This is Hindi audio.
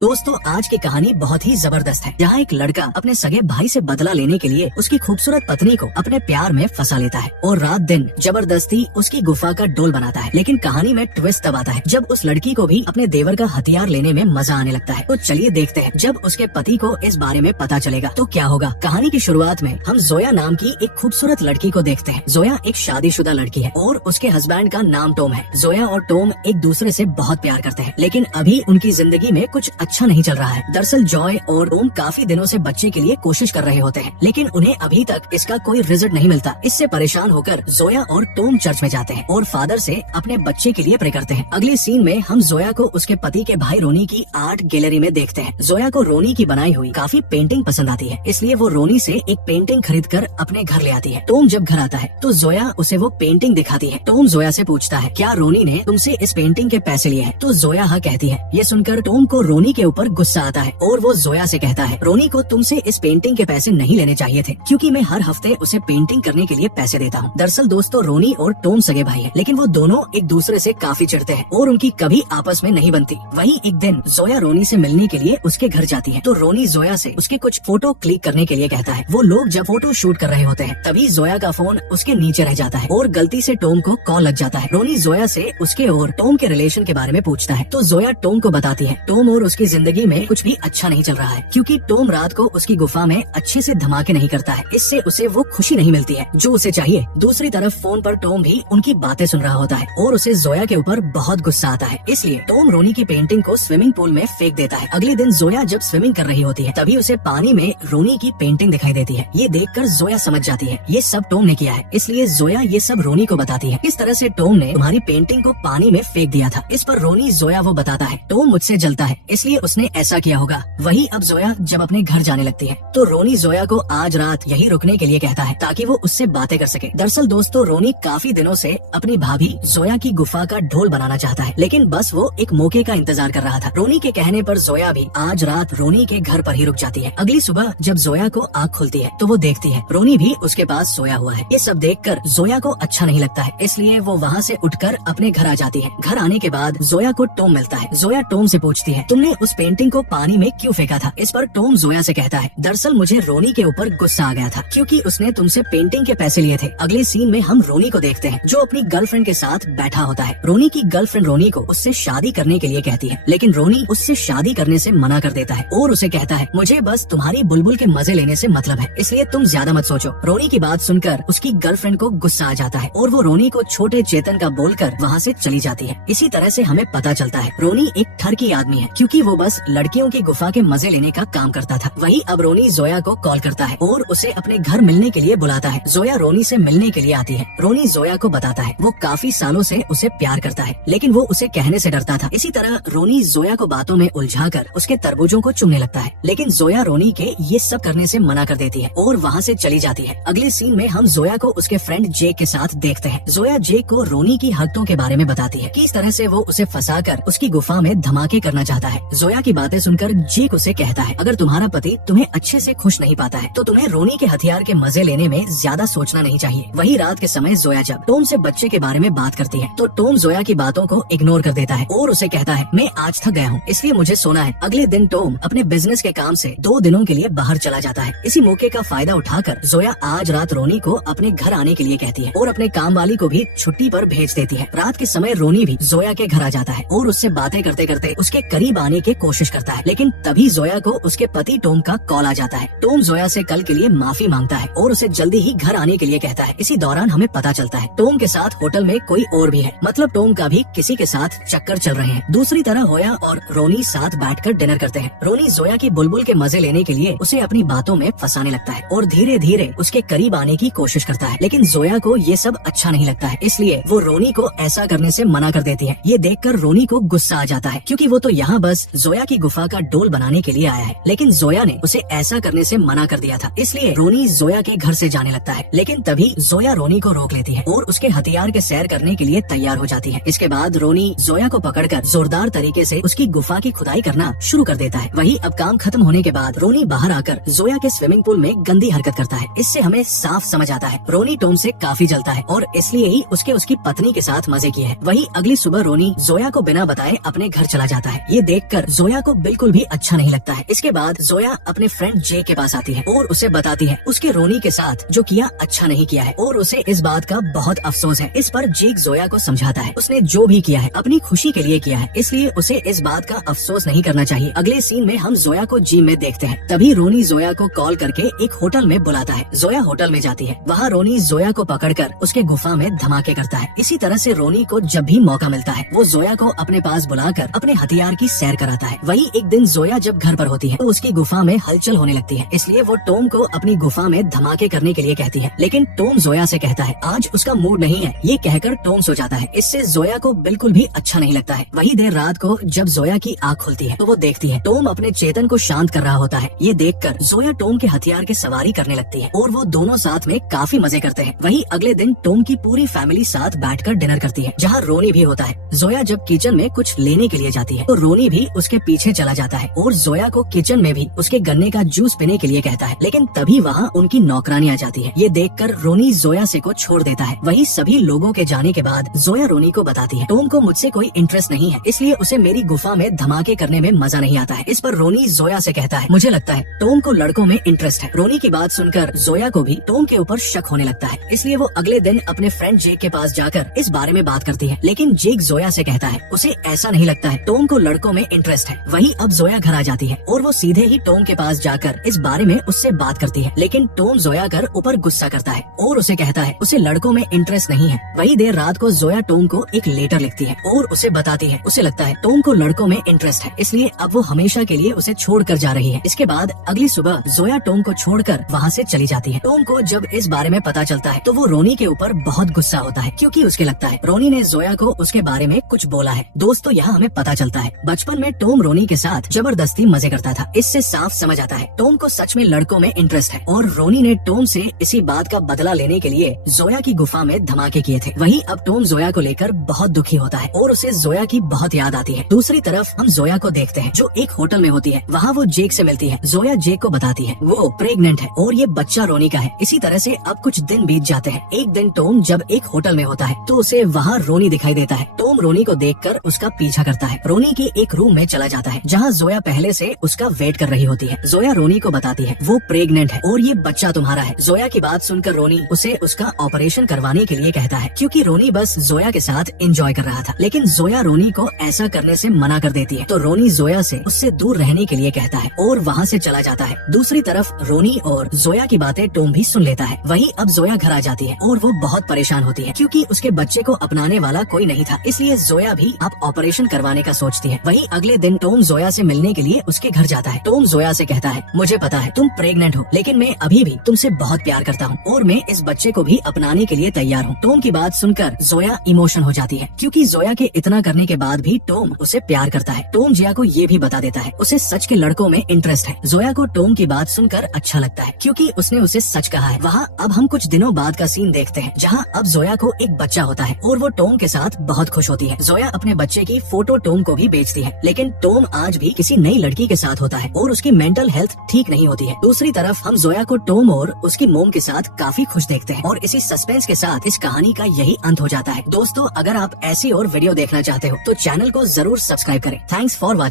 दोस्तों, आज की कहानी बहुत ही जबरदस्त है। यहाँ एक लड़का अपने सगे भाई से बदला लेने के लिए उसकी खूबसूरत पत्नी को अपने प्यार में फंसा लेता है और रात दिन जबरदस्ती उसकी गुफा का डोल बनाता है। लेकिन कहानी में ट्विस्ट तब आता है जब उस लड़की को भी अपने देवर का हथियार लेने में मजा आने लगता है। तो चलिए देखते हैं, जब उसके पति को इस बारे में पता चलेगा तो क्या होगा। कहानी की शुरुआत में हम जोया नाम की एक खूबसूरत लड़की को देखते हैं। जोया एक शादीशुदा लड़की है और उसके हस्बैंड का नाम टॉम है। जोया और टॉम एक दूसरे से बहुत प्यार करते हैं, लेकिन अभी उनकी जिंदगी में कुछ अच्छा नहीं चल रहा है। दरअसल जॉय और टॉम काफी दिनों से बच्चे के लिए कोशिश कर रहे होते हैं, लेकिन उन्हें अभी तक इसका कोई रिजल्ट नहीं मिलता। इससे परेशान होकर जोया और टॉम चर्च में जाते हैं और फादर से अपने बच्चे के लिए प्रे करते हैं। अगले सीन में हम जोया को उसके पति के भाई रोनी की आर्ट गैलरी में देखते हैं। जोया को रोनी की बनाई हुई काफी पेंटिंग पसंद आती है, इसलिए वो रोनी से एक पेंटिंग खरीद कर अपने घर ले आती है। टॉम जब घर आता है तो जोया उसे वो पेंटिंग दिखाती है। टॉम जोया से पूछता है, क्या रोनी ने तुमसे इस पेंटिंग के पैसे लिए हैं? तो जोया हाँ कहती है। ये सुनकर टॉम को रोनी के ऊपर गुस्सा आता है और वो जोया से कहता है, रोनी को तुमसे इस पेंटिंग के पैसे नहीं लेने चाहिए थे, क्योंकि मैं हर हफ्ते उसे पेंटिंग करने के लिए पैसे देता हूँ। दरअसल दोस्तों, रोनी और टॉम सगे भाई हैं, लेकिन वो दोनों एक दूसरे से काफी चिढ़ते हैं और उनकी कभी आपस में नहीं बनती। वहीं एक दिन जोया रोनी से मिलने के लिए उसके घर जाती है तो रोनी जोया से उसके कुछ फोटो क्लिक करने के लिए कहता है। वो लोग जब फोटो शूट कर रहे होते हैं तभी जोया का फोन उसके नीचे रह जाता है और गलती से टॉम को कॉल लग जाता है। रोनी जोया से उसके और टॉम के रिलेशन के बारे में पूछता है तो जोया टॉम को बताती है टॉम और उसकी जिंदगी में कुछ भी अच्छा नहीं चल रहा है, क्योंकि टॉम रात को उसकी गुफा में अच्छे से धमाके नहीं करता है। इससे उसे वो खुशी नहीं मिलती है जो उसे चाहिए। दूसरी तरफ फोन पर टॉम भी उनकी बातें सुन रहा होता है और उसे जोया के ऊपर बहुत गुस्सा आता है। इसलिए टॉम रोनी की पेंटिंग को स्विमिंग पूल में फेंक देता है। अगले दिन जोया जब स्विमिंग कर रही होती है तभी उसे पानी में रोनी की पेंटिंग दिखाई देती है। ये देखकर जोया समझ जाती है ये सब टॉम ने किया है, इसलिए जोया ये सब रोनी को बताती है। इस तरह से टॉम ने तुम्हारी पेंटिंग को पानी में फेंक दिया था। इस पर रोनी जोया वो बताता है टॉम मुझसे जलता है, इसलिए उसने ऐसा किया होगा। वही अब जोया जब अपने घर जाने लगती है तो रोनी जोया को आज रात यही रुकने के लिए कहता है ताकि वो उससे बातें कर सके। दरअसल दोस्तों, रोनी काफी दिनों से अपनी भाभी जोया की गुफा का ढोल बनाना चाहता है, लेकिन बस वो एक मौके का इंतजार कर रहा था। रोनी के कहने पर जोया भी आज रात रोनी के घर पर ही रुक जाती है। अगली सुबह जब जोया को आँख खुलती है तो वो देखती है रोनी भी उसके पास सोया हुआ है। ये सब देखकर जोया को अच्छा नहीं लगता है, इसलिए वो वहाँ से उठकर अपने घर आ जाती है। घर आने के बाद जोया को टॉम मिलता है। जोया टॉम से पूछती है तुमने उस पेंटिंग को पानी में क्यों फेंका था? इस पर टॉम जोया से कहता है दरअसल मुझे रोनी के ऊपर गुस्सा आ गया था, क्योंकि उसने तुमसे पेंटिंग के पैसे लिए थे। अगले सीन में हम रोनी को देखते हैं जो अपनी गर्लफ्रेंड के साथ बैठा होता है। रोनी की गर्लफ्रेंड रोनी को उससे शादी करने के लिए कहती है, लेकिन रोनी उससे शादी करने से मना कर देता है और उसे कहता है मुझे बस तुम्हारी बुलबुल के मजे लेने से मतलब है, इसलिए तुम ज्यादा मत सोचो। रोनी की बात सुनकर उसकी गर्लफ्रेंड को गुस्सा आ जाता है और वो रोनी को छोटे चेतन का बोलकर वहाँ से चली जाती है। इसी तरह से हमें पता चलता है रोनी एक ठरकी आदमी है, क्योंकि वो बस लड़कियों की गुफा के मजे लेने का काम करता था। वही अब रोनी जोया को कॉल करता है और उसे अपने घर मिलने के लिए बुलाता है। जोया रोनी से मिलने के लिए आती है। रोनी जोया को बताता है वो काफी सालों से उसे प्यार करता है, लेकिन वो उसे कहने से डरता था। इसी तरह रोनी जोया को बातों में उलझाकर उसके तरबूजों को चुमने लगता है, लेकिन जोया रोनी के ये सब करने से मना कर देती है और वहाँ से चली जाती है। अगले सीन में हम जोया को उसके फ्रेंड जेक के साथ देखते हैं। जोया जेक को रोनी की हरकतों के बारे में बताती है, किस तरह से वो उसे फंसाकर उसकी गुफा में धमाके करना चाहता है। जोया की बातें सुनकर जेक उसे कहता है अगर तुम्हारा पति तुम्हें अच्छे से खुश नहीं पाता है तो तुम्हें रोनी के हथियार के मजे लेने में ज्यादा सोचना नहीं चाहिए। वही रात के समय जोया जब टॉम से बच्चे के बारे में बात करती है तो टॉम जोया की बातों को इग्नोर कर देता है और उसे कहता है मैं आज थक गया हूँ, इसलिए मुझे सोना है। अगले दिन टॉम अपने बिजनेस के काम से 2 दिनों के लिए बाहर चला जाता है। इसी मौके का फायदा उठाकर जोया आज रात रोनी को अपने घर आने के लिए कहती है और अपने काम वाली को भी छुट्टी पर भेज देती है। रात के समय रोनी भी जोया के घर आ जाता है और उससे बातें करते करते उसके करीब आने की कोशिश करता है, लेकिन तभी जोया को उसके पति टॉम का कॉल आ जाता है। टॉम जोया से कल के लिए माफी मांगता है और उसे जल्दी ही घर आने के लिए कहता है। इसी दौरान हमें पता चलता है टॉम के साथ होटल में कोई और भी है, मतलब टॉम का भी किसी के साथ चक्कर चल रहे हैं। दूसरी तरह होया और रोनी साथ बैठकर डिनर करते हैं। रोनी जोया की बुलबुल के मजे लेने के लिए उसे अपनी बातों में फंसाने लगता है और धीरे धीरे उसके करीब आने की कोशिश करता है, लेकिन जोया को ये सब अच्छा नहीं लगता है, इसलिए वो रोनी को ऐसा करने से मना कर देती है। ये देखकर रोनी को गुस्सा आ जाता है, क्योंकि वो तो यहाँ बस जोया की गुफा का डोल बनाने के लिए आया है, लेकिन जोया ने उसे ऐसा करने से मना कर दिया था। इसलिए रोनी जोया के घर से जाने लगता है, लेकिन तभी जोया रोनी को रोक लेती है और उसके हथियार के सैर करने के लिए तैयार हो जाती है। इसके बाद रोनी जोया को पकड़कर जोरदार तरीके से उसकी गुफा की खुदाई करना शुरू कर देता है। वही अब काम खत्म होने के बाद रोनी बाहर आकर जोया के स्विमिंग पूल में गंदी हरकत करता है। इससे हमें साफ समझ आता है रोनी टॉम से काफी जलता है और इसलिए ही उसकी पत्नी के साथ मजे किए हैं। वही अगली सुबह रोनी जोया को बिना बताए अपने घर चला जाता है। ये देखकर जोया को बिल्कुल भी अच्छा नहीं लगता है। इसके बाद जोया अपने फ्रेंड जे के पास आती है और उसे बताती है उसके रोनी के साथ जो किया अच्छा नहीं किया है और उसे इस बात का बहुत अफसोस है। इस पर जेक जोया को समझाता है उसने जो भी किया है अपनी खुशी के लिए किया है, इसलिए उसे इस बात का अफसोस नहीं करना चाहिए। अगले सीन में हम जोया को जिम में देखते हैं। तभी रोनी जोया को कॉल करके एक होटल में बुलाता है। जोया होटल में जाती है। वहाँ रोनी जोया को पकड़कर उसके गुफा में धमाके करता है। इसी तरह से रोनी को जब भी मौका मिलता है वो जोया को अपने पास बुलाकर अपने हथियार की सैर कराता है। वही एक दिन जोया जब घर पर होती है तो उसकी गुफा में हलचल होने लगती है, इसलिए वो टॉम को अपनी गुफा में धमाके करने के लिए कहती है। लेकिन टॉम जोया से कहता है आज उसका मूड नहीं है। ये कहकर टॉम सो जाता है। इससे जोया को बिल्कुल भी अच्छा नहीं लगता है। वही देर रात को जब जोया की आँख खुलती है तो वो देखती है टॉम अपने चेतन को शांत कर रहा होता है। ये देखकर जोया टॉम के हथियार की सवारी करने लगती है और वो दोनों साथ में काफी मजे करते हैं। वही अगले दिन टॉम की पूरी फैमिली साथ बैठकर डिनर करती है, जहाँ रोनी भी होता है। जोया जब किचन में कुछ लेने के लिए जाती है तो रोनी भी उसके पीछे चला जाता है और जोया को किचन में भी उसके गन्ने का जूस पीने के लिए कहता है। लेकिन तभी वहाँ उनकी नौकरानी आ जाती है। ये देखकर रोनी जोया से को छोड़ देता है। वही सभी लोगों के जाने के बाद जोया रोनी को बताती है टॉम को मुझसे कोई इंटरेस्ट नहीं है, इसलिए उसे मेरी गुफा में धमाके करने में मजा नहीं आता है। इस पर रोनी जोया से कहता है मुझे लगता है टॉम को लड़कों में इंटरेस्ट है। रोनी की बात सुनकर जोया को भी टॉम के ऊपर शक होने लगता है, इसलिए वो अगले दिन अपने फ्रेंड जेक के पास जाकर इस बारे में बात करती है। लेकिन जेक जोया से कहता है उसे ऐसा नहीं लगता है, टॉम को लड़कों में इंटरेस्ट है। वही अब जोया घर आ जाती है और वो सीधे ही टॉम के पास जाकर इस बारे में उससे बात करती है। लेकिन टॉम जोया कर ऊपर गुस्सा करता है और उसे कहता है उसे लड़कों में इंटरेस्ट नहीं है। वही देर रात को जोया टॉम को एक लेटर लिखती है और उसे बताती है उसे लगता है टॉम को लड़कों में इंटरेस्ट है, इसलिए अब वो हमेशा के लिए उसे छोड़कर जा रही है। इसके बाद अगली सुबह जोया टॉम को छोड़कर वहाँ से चली जाती है। टॉम को जब इस बारे में पता चलता है तो वो रोनी के ऊपर बहुत गुस्सा होता है, क्योंकि उसके लगता है रोनी ने जोया को उसके बारे में कुछ बोला है। दोस्तों यहाँ हमें पता चलता है बचपन में टॉम रोनी के साथ जबरदस्ती मजे करता था। इससे साफ समझ आता है टॉम को सच में लड़कों में इंटरेस्ट है और रोनी ने टॉम से इसी बात का बदला लेने के लिए जोया की गुफा में धमाके किए थे। वही अब टॉम जोया को लेकर बहुत दुखी होता है और उसे जोया की बहुत याद आती है। दूसरी तरफ हम जोया को देखते हैं जो एक होटल में होती है। वहाँ वो जेक से मिलती है। जोया जेक को बताती है वो प्रेग्नेंट है और ये बच्चा रोनी का है। इसी तरह से अब कुछ दिन बीत जाते हैं। एक दिन टॉम जब एक होटल में होता है तो उसे वहाँ रोनी दिखाई देता है। टॉम रोनी को देखकर उसका पीछा करता है। रोनी के एक रूम में चला जाता है जहाँ जोया पहले से उसका वेट कर रही होती है। जोया रोनी को बताती है वो प्रेग्नेंट है और ये बच्चा तुम्हारा है। जोया की बात सुनकर रोनी उसे उसका ऑपरेशन करवाने के लिए कहता है, क्योंकि रोनी बस जोया के साथ एंजॉय कर रहा था। लेकिन जोया रोनी को ऐसा करने से मना कर देती है तो रोनी जोया से उससे दूर रहने के लिए कहता है और वहाँ से चला जाता है। दूसरी तरफ रोनी और जोया की बातें टॉम भी सुन लेता है। वही अब जोया घर आ जाती है और वो बहुत परेशान होती है, क्योंकि उसके बच्चे को अपनाने वाला कोई नहीं था। इसलिए जोया भी अब ऑपरेशन करवाने का सोचती है। वही अगले दिन टॉम जोया से मिलने के लिए उसके घर जाता है। टॉम जोया से कहता है मुझे पता है तुम प्रेग्नेंट हो, लेकिन मैं अभी भी तुमसे बहुत प्यार करता हूँ और मैं इस बच्चे को भी अपनाने के लिए तैयार हूँ। टॉम की बात सुनकर जोया इमोशन हो जाती है, क्योंकि जोया के इतना करने के बाद भी टॉम उसे प्यार करता है। टॉम जिया को ये भी बता देता है उसे सच के लड़कों में इंटरेस्ट है। जोया को टॉम की बात सुनकर अच्छा लगता है, क्योंकि उसने उसे सच कहा है। वहाँ अब हम कुछ दिनों बाद का सीन देखते हैं, जहाँ अब जोया को एक बच्चा होता है और वो टॉम के साथ बहुत खुश होती है। जोया अपने बच्चे की फोटो टॉम को भी बेचती है, लेकिन टॉम आज भी किसी नई लड़की के साथ होता है और उसकी मेंटल हेल्थ ठीक नहीं होती है। दूसरी तरफ हम जोया को टॉम और उसकी मोम के साथ काफी खुश देखते हैं और इसी सस्पेंस के साथ इस कहानी का यही अंत हो जाता है। दोस्तों अगर आप ऐसी और वीडियो देखना चाहते हो तो चैनल को जरूर सब्सक्राइब करें। Thanks for watching.